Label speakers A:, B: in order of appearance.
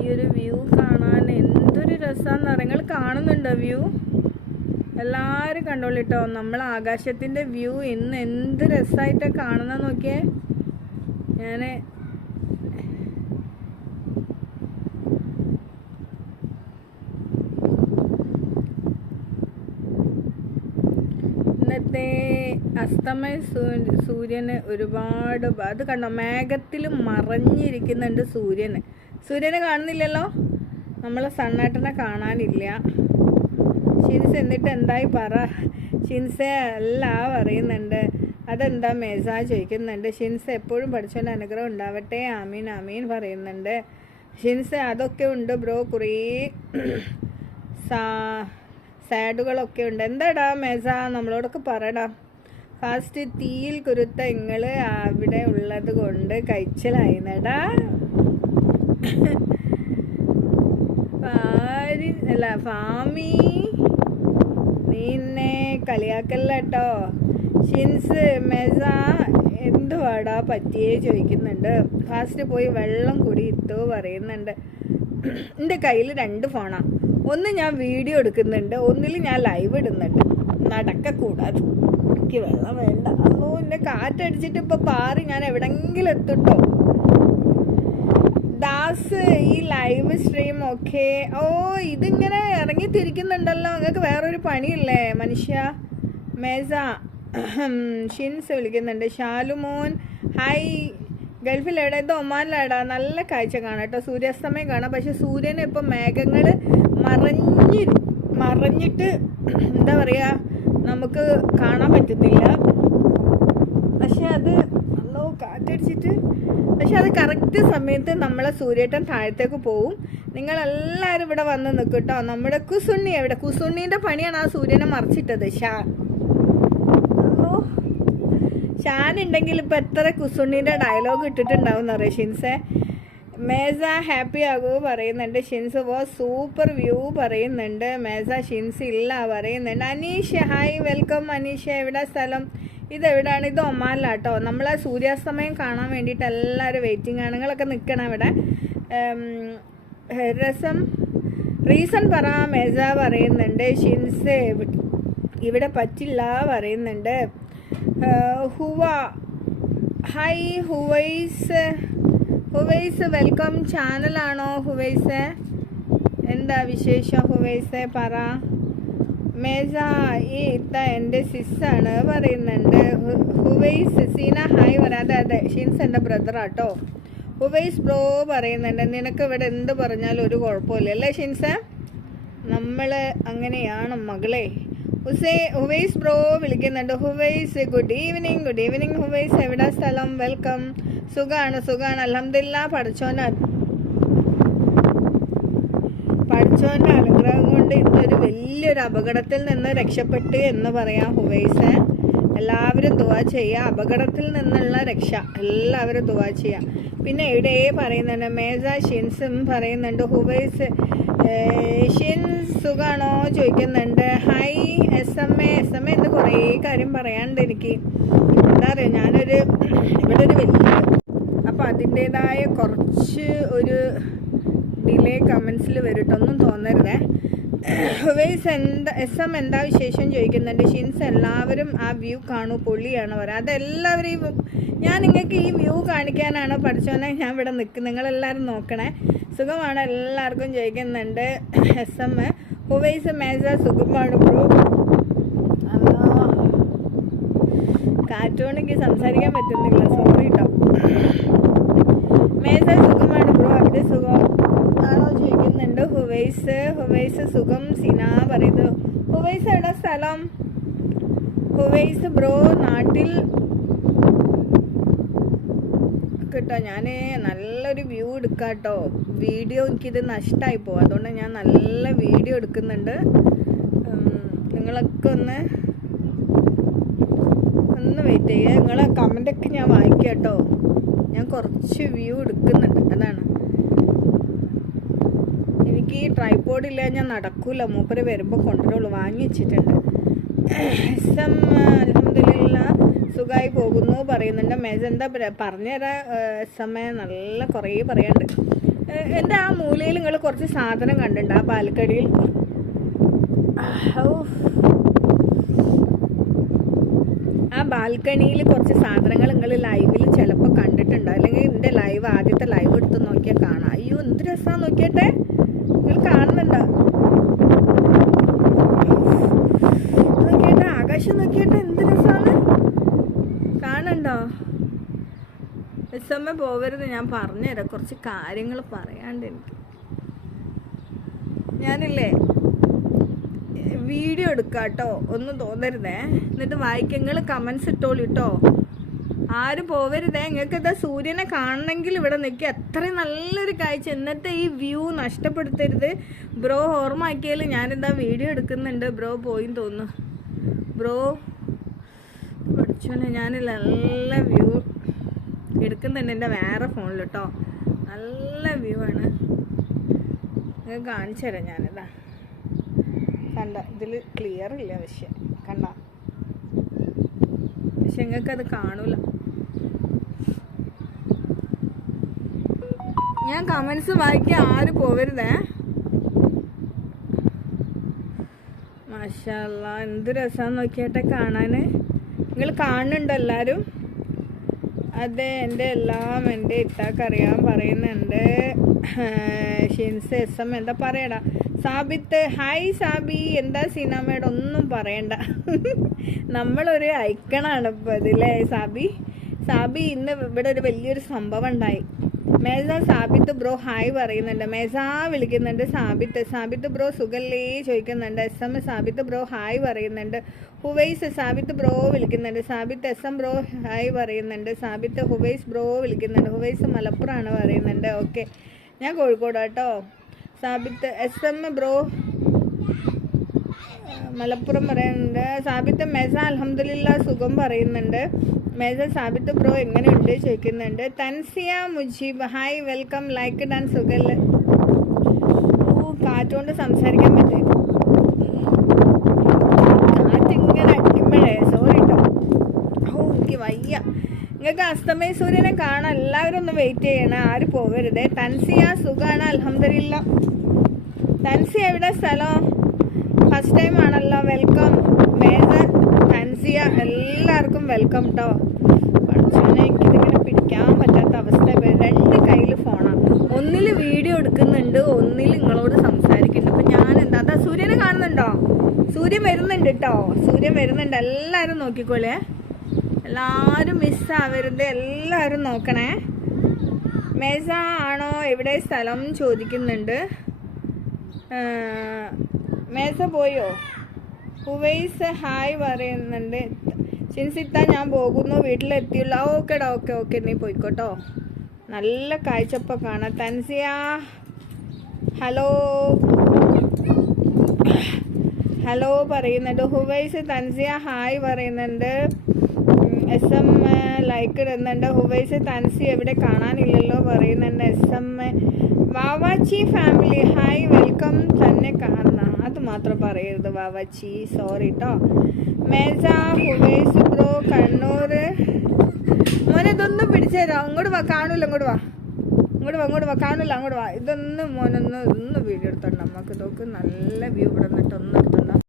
A: ഈ ഒരു വ്യൂ കാണാൻ എന്തൊരു രസമാണെന്ന് നിറങ്ങൾ കാണുന്നുണ്ടോ വ്യൂ? എല്ലാവരും കണ്ടോളിട്ടോ നമ്മൾ ആകാശത്തിന്റെ വ്യൂ ഇന്ന് എന്ത് രസമായിട്ടാണ് കാണുന്നത് നോക്കിയേ. ഞാൻ ഇന്നത്തെ അസ്തമയ സൂര്യന് ഒരുപാട് അത് കണ്ടോ? മേഘത്തിൽ മറഞ്ഞിരിക്കുന്നുണ്ട് സൂര്യന്. സൂര്യനെ കാണുന്നില്ലല്ലോ? നമ്മളെ സണ്ണാട്ടനെ കാണാനില്ല. ഷിൻസ് എന്നിട്ട് എന്തായി പറ? ഷിൻസെ എല്ലാം പറയുന്നുണ്ട്. അതെന്താ മേസാ ചോദിക്കുന്നുണ്ട്. ഷിൻസ് എപ്പോഴും പഠിച്ചോന്റെ അനുഗ്രഹം ഉണ്ടാവട്ടെ. ആമീൻ ആമീൻ പറയുന്നുണ്ട്. ഷിൻസ് അതൊക്കെ ഉണ്ട് ബ്രോ. കുറേ സാ സാഡുകളൊക്കെ ഉണ്ട്. എന്താടാ മേസ? നമ്മളോടൊക്കെ പറടാ. ഫാസ്റ്റ് തീയിൽ കുരുത്ത ഇങ്ങൾ അവിടെ ഉള്ളത് കൊണ്ട് കഴിച്ചലായിരുന്നടാ ഫാരി അല്ല ഫാമി നീന്നെ കളിയാക്കല്ല കേട്ടോ ഷിൻസ് മെസ എന്തുവാടാ പറ്റിയേ ചോദിക്കുന്നുണ്ട്. ഫാസ്റ്റ് പോയി വെള്ളം കൂടി ഇത്തോ പറയുന്നുണ്ട്. എന്റെ കയ്യിൽ രണ്ട് ഫോണാ. ഒന്ന് ഞാൻ വീഡിയോ എടുക്കുന്നുണ്ട് ഒന്നിൽ ഞാൻ ലൈവ് ഇടുന്നുണ്ട്. നടക്കക്കൂടാതെ. എനിക്ക് വെള്ളം വേണ്ട. അല്ലോ എന്റെ കാറ്റടിച്ചിട്ട് ഇപ്പോൾ പാറി ഞാൻ എവിടെങ്കിലും എത്തുട്ടോ? ദാസ് ഈ ലൈവ് സ്ട്രീം ഒക്കെ. ഓ ഇതിങ്ങനെ ഇറങ്ങി തിരിക്കുന്നുണ്ടല്ലോ നിങ്ങൾക്ക് വേറൊരു പണിയില്ലേ മനുഷ്യ? മേസ ഷിൻസ് വിളിക്കുന്നുണ്ട്. ഷാലുമോൻ ഹായ് ഗൾഫിൽ എവിടെ ഇത് ഒമാനിലാടാ. നല്ല കാഴ്ച കാണാം കേട്ടോ. സൂര്യാസ്തമയം കാണാം. പക്ഷെ സൂര്യനെ ഇപ്പം മേഘങ്ങൾ മറഞ്ഞ് മറഞ്ഞിട്ട് എന്താ പറയുക നമുക്ക് കാണാൻ പറ്റത്തില്ല. പക്ഷെ അത് കാറ്റടിച്ചിട്ട്. പക്ഷെ അത് കറക്റ്റ് സമയത്ത് നമ്മളെ സൂര്യേട്ടൻ താഴത്തേക്ക് പോവും. നിങ്ങളെല്ലാവരും ഇവിടെ വന്ന് നിൽക്കും കേട്ടോ നമ്മുടെ കുസുണ്ണി എവിടെ? കുസുണ്ണീന്റെ പണിയാണ് ആ സൂര്യനെ മറിച്ചിട്ടത്. ഷാ. ഓ. ഷാൻ ഉണ്ടെങ്കിൽ ഇപ്പം എത്ര കുസുണ്ണീന്റെ ഡയലോഗ് ഇട്ടിട്ടുണ്ടാവും എന്നറിയാം ഷിൻസെ? മേസ ഹാപ്പി ആകൂ പറയുന്നുണ്ട്. ഷിൻസ് വോ സൂപ്പർ വ്യൂ പറയുന്നുണ്ട്. മേസ ഷിൻസ് ഇല്ല പറയുന്നുണ്ട്. Aneesha hi welcome Aneesha. എവിടെ സ്ഥലം? ഇതെവിടാണ്? ഇത് ഒമാനിലാട്ടോ. നമ്മൾ സൂര്യാസ്തമയം കാണാൻ വേണ്ടിയിട്ട് എല്ലാവരും വെയിറ്റിംഗ് ആണ്. നിങ്ങളൊക്കെ നിൽക്കണം ഇവിടെ രസം. റീസൺ പറ മേസ പറയുന്നുണ്ട്. ഷിൻസ് ഇവിടെ പറ്റില്ല പറയുന്നുണ്ട്. ഹുവ ഹൈ ഹുവൈസ്. ഹുവൈസ് വെൽക്കം ചാനലാണോ ഹുവൈസ്? എന്താ വിശേഷം ഹുവൈസ്? പറ. മേജ ഈ ഇത്ത എന്റെ സിസ്സാണ് പറയുന്നുണ്ട്. ഹുവൈസ് സീന ഹായ് പറയാം അതെ അതെ ഷീൻസ് എന്റെ ബ്രദറാട്ടോ ഹുവൈസ് ബ്രോ പറയുന്നുണ്ട് നിനക്ക് ഇവിടെ എന്ത് പറഞ്ഞാലും ഒരു കുഴപ്പമില്ല അല്ലേ ഷിൻസ? നമ്മൾ അങ്ങനെയാണ് മകളെ. ഹുസേ ഹുവൈസ് ബ്രോ വിളിക്കുന്നുണ്ട്. Huwais good evening good evening Huwais. എവിടെ സ്ഥലം? വെൽക്കം സുഖാണ് സുഖാണ്. അലഹമില്ല പഠിച്ചോന പഠിച്ചോന്റെ അനുഗ്രഹം കൊണ്ട് ഇന്നൊരു വലിയൊരു അപകടത്തിൽ നിന്ന് രക്ഷപ്പെട്ടു എന്ന് പറയാം ഹുവൈസ്. എല്ലാവരും ദുവാ ചെയ്യുക അപകടത്തിൽ നിന്നുള്ള രക്ഷ. എല്ലാവരും ദുവാ ചെയ്യുക പിന്നെ ഇവിടെ പറയുന്നുണ്ട് മേജ ഷിൻസും പറയുന്നുണ്ട് ഹുവൈസ് ഷിൻസ് സുഖാണോ ചോദിക്കുന്നുണ്ട്. Hi S M A S M A എന്ന് കുറേ കാര്യം പറയാനുണ്ട് എനിക്ക്. എന്താ പറയുക ഞാനൊരു ഇവിടെ ഒരു വലിയ അപ്പം അതിന്റേതായ കുറച്ച് ഒരു ഡിലേ കമൻസിൽ വരട്ടൊന്നും തോന്നരുതേ. വേസ് എന്താ എസ് എം എന്താ വിശേഷം ചോദിക്കുന്നുണ്ട്? ഷിൻസ് എല്ലാവരും ആ വ്യൂ കാണൂ പൊള്ളിയാണ് പറയുക അതെല്ലാവരെയും ഞാൻ നിങ്ങൾക്ക് ഈ വ്യൂ കാണിക്കാനാണ് പഠിച്ചോനെ ഞാൻ ഇവിടെ നിൽക്കുന്നത് നിങ്ങളെല്ലാവരും നോക്കണേ. സുഖമാണ്? എല്ലാവർക്കും ചോദിക്കുന്നുണ്ട് എസ് എം ഹുവൈസ് മേസ സുഖമാണ് ബ്രോ അല്ലാ കാറ്റോണെങ്കിൽ സംസാരിക്കാൻ പറ്റുന്നില്ല. സോറി കേട്ടോ മേസ സുഖമാണ് ബ്രോ. അവിടെ സുഖം. ആണോ ചോദിക്കുന്നുണ്ട് ഹുവൈസ് ഹുവൈസ് സുഖം സിന പറയുന്നത് ഹുവൈസ് എവിടെ സ്ഥലം? ഹുവൈസ് ബ്രോ നാട്ടിൽ കേട്ടോ ഞാൻ നല്ലൊരു വ്യൂ എടുക്കാം കേട്ടോ വീഡിയോ എനിക്കിത് നഷ്ടമായി പോകും അതുകൊണ്ട് ഞാൻ നല്ല വീഡിയോ എടുക്കുന്നുണ്ട്. നിങ്ങളൊക്കെ ഒന്ന് വെയിറ്റ് ചെയ്യുക നിങ്ങളെ കമന്റൊക്കെ ഞാൻ വായിക്കാം കേട്ടോ. ഞാൻ കുറച്ച് വ്യൂ എടുക്കുന്നുണ്ട്. അതാണ്. എനിക്ക് ഈ ട്രൈപ്പോഡ് ഇല്ല ഞാൻ നടക്കൂല. മൂപ്പര് വരുമ്പോൾ കൊണ്ടുവരുള്ളൂ. വാങ്ങി വെച്ചിട്ടുണ്ട്. എസ് അലഹമില്ല സുഖമായി പോകുന്നു പറയുന്നുണ്ട്. മേജ എന്താ പറഞ്ഞുതരാ എസ് എം നല്ല കുറേ പറയാനുണ്ട് ഏഹ് എന്റെ ആ മൂലയിൽ നിങ്ങൾ കുറച്ച് സാധനം കണ്ടിട്ടുണ്ട്? ആ പാലക്കടിയിൽ. ബാൽക്കണിയിൽ കുറച്ച് സാധനങ്ങൾ നിങ്ങൾ ലൈവിൽ ചിലപ്പോൾ കണ്ടിട്ടുണ്ട് അല്ലെങ്കിൽ എന്റെ ലൈവ് ആദ്യത്തെ ലൈവ് എടുത്ത് നോക്കിയാൽ കാണാം. അയ്യോ എന്ത് രസമാണ് നോക്കിയട്ടെ. നിങ്ങൾ കാണുന്നുണ്ടോ? നോക്കിയട്ടെ ആകാശം നോക്കിയട്ടെ എന്ത് രസമാണ് കാണണ്ടോ എസ് പോകരുത് ഞാൻ പറഞ്ഞുതരാം. കുറച്ച് കാര്യങ്ങൾ പറയാണ്ട് എനിക്ക്. ഞാനില്ലേ വീഡിയോ എടുക്കാം കേട്ടോ ഒന്നും തോന്നരുതേ. എന്നിട്ട് വായിക്കങ്ങൾ കമൻസ് ഇട്ടോളൂ കേട്ടോ ആരും പോവരുതേ. നിങ്ങൾക്ക് ഇതാ സൂര്യനെ കാണണമെങ്കിൽ ഇവിടെ നിൽക്കുക അത്രയും നല്ലൊരു കാഴ്ച. ഇന്നത്തെ ഈ വ്യൂ നഷ്ടപ്പെടുത്തരുത്. ബ്രോ ഓർമ്മയാക്കിയാൽ ഞാനെന്താ വീഡിയോ എടുക്കുന്നുണ്ട്. ബ്രോ പോയി തോന്നുന്നു. ബ്രോ പഠിച്ചോനെ ഞാൻ നല്ല വ്യൂ എടുക്കുന്നുണ്ട് എന്റെ വേറെ ഫോണിൽ കേട്ടോ നല്ല വ്യൂ ആണ്. നിങ്ങൾക്ക് കാണിച്ചു തരാം ഞാനിതാ. കണ്ട ഇതിൽ ക്ലിയർ ഇല്ല പക്ഷെ കണ്ട? പക്ഷെ നിങ്ങൾക്കത് കാണൂല. ഞാൻ കമൻസ് വായിക്കാൻ ആരും പോവരുതേ. മാഷല്ല എന്ത് രസം നോക്കിയാട്ടെ കാണാൻ നിങ്ങൾ കാണുന്നുണ്ടോ എല്ലാവരും അതെ എന്റെ എല്ലാം എന്റെ ഇത്താക്കറിയാൻ പറയുന്നുണ്ട്. ഷിൻസ് എസ് എം എന്താ പറയടാ? സാബിത്ത് ഹായ് സാബി. എന്താ സിനിമയുടെ ഒന്നും പറയണ്ട. നമ്മളൊരു ഐക്കണാണ് ഇപ്പോൾ ഇതില്ലേ സാബി. സാബി ഇന്ന് ഇവിടെ ഒരു വലിയൊരു സംഭവം ഉണ്ടായി. മേസ സാബിത്ത് ബ്രോ ഹായ് പറയുന്നുണ്ട്. മേസ വിളിക്കുന്നുണ്ട് സാബിത്ത്. സാബിത്ത് ബ്രോ സുഖല്ലേ ചോദിക്കുന്നുണ്ട്. S M Sabith bro hi പറയുന്നുണ്ട്. ഹുവൈസ് സാബിത്ത് ബ്രോ വിളിക്കുന്നുണ്ട്. Sabith S M bro hi പറയുന്നുണ്ട്. സാബിത്ത് ഹുവൈസ് ബ്രോ വിളിക്കുന്നുണ്ട്. ഹുവൈസ് മലപ്പുറമാണ് പറയുന്നുണ്ട്. ഓക്കെ. ഞാൻ കോഴിക്കോട് കേട്ടോ. Sabith S M bro Malappuram പറയുന്നുണ്ട്. സാബിത്ത് മെസ അലഹമുല്ല സുഖം പറയുന്നുണ്ട്. മെസ സാബിത്ത് ബ്രോ എങ്ങനെയുണ്ട് ചോദിക്കുന്നുണ്ട്. Tanziya Mujeeb hi welcome like Dan സുഖല്ല ഓ കാറ്റുകൊണ്ട് സംസാരിക്കാൻ പറ്റും. കാറ്റിങ്ങനെ അടിക്കുമ്പോഴേ സോറി കേട്ടോ ഓ വയ്യ. നിങ്ങൾക്ക് അസ്തമയ സൂര്യനെ കാണാൻ എല്ലാവരും ഒന്ന് വെയിറ്റ് ചെയ്യണം. ആരും പോകരുത്. തൻസിയ സുഖമാണ് അലഹമില്ല തൻസിയ എവിടെ സ്ഥലം? ഫസ്റ്റ് ടൈം ആണല്ലോ വെൽക്കം മേജർ തൻസിയ എല്ലാവർക്കും വെൽക്കം കേട്ടോ പിടിക്കാൻ പറ്റാത്ത അവസ്ഥ രണ്ട് കയ്യിൽ ഫോണാണ് ഒന്നിൽ വീഡിയോ എടുക്കുന്നുണ്ട് ഒന്നിൽ നിങ്ങളോട് സംസാരിക്കുന്നുണ്ട്. അപ്പം ഞാൻ എന്താ അതാ സൂര്യനെ കാണുന്നുണ്ടോ? സൂര്യൻ വരുന്നുണ്ട് കേട്ടോ സൂര്യൻ വരുന്നുണ്ട്. എല്ലാവരും നോക്കിക്കോളേ. എല്ലാവരും മിസ്സാവരുത് എല്ലാവരും നോക്കണേ. മേസ ആണോ എവിടെ സ്ഥലം ചോദിക്കുന്നുണ്ട്? മേസ പോയോ? ഹുവൈസ് ഹായ് പറയുന്നുണ്ട്. ചിൻസിത്ത ഞാൻ പോകുന്നു. വീട്ടിലെത്തിയുള്ള ഓക്കേടാ ഓക്കെ ഓക്കെ നീ പോയിക്കോട്ടോ. നല്ല കാഴ്ചപ്പം കാണാം തൻസിയ. ഹലോ ഹലോ പറയുന്നുണ്ട്. ഹുവൈസ് തൻസിയ? ഹായ് പറയുന്നുണ്ട്. എസ് എം ലൈക്ക് ഇടുന്നുണ്ട്. ഹുവൈസ് തൻസി? എവിടെ കാണാനില്ലല്ലോ പറയുന്നുണ്ട്. S M Vavachi family hi welcome തന്നെ കാണാം. അത് മാത്രം പറയരുത് വാവച്ചി സോറി കേട്ടോ മേജ ഹുവേസ് ബ്രോ കണ്ണൂർ മോനെ ഇതൊന്നും പിടിച്ചേരാ. അങ്ങോട്ട് വാ കാണൂല അങ്ങോട്ട് വാ. ഇങ്ങോട്ട് വാ അങ്ങോട്ട് വാ കാണില്ല അങ്ങോട്ട് വാ. ഇതൊന്നും മോനൊന്ന് ഇതൊന്നും വീഡിയോ എടുത്തോണ്ട് നമുക്ക് ഇതൊക്കെ നല്ല വ്യൂ ഇവിടെ നിന്നിട്ട് ഒന്ന് എടുത്തോ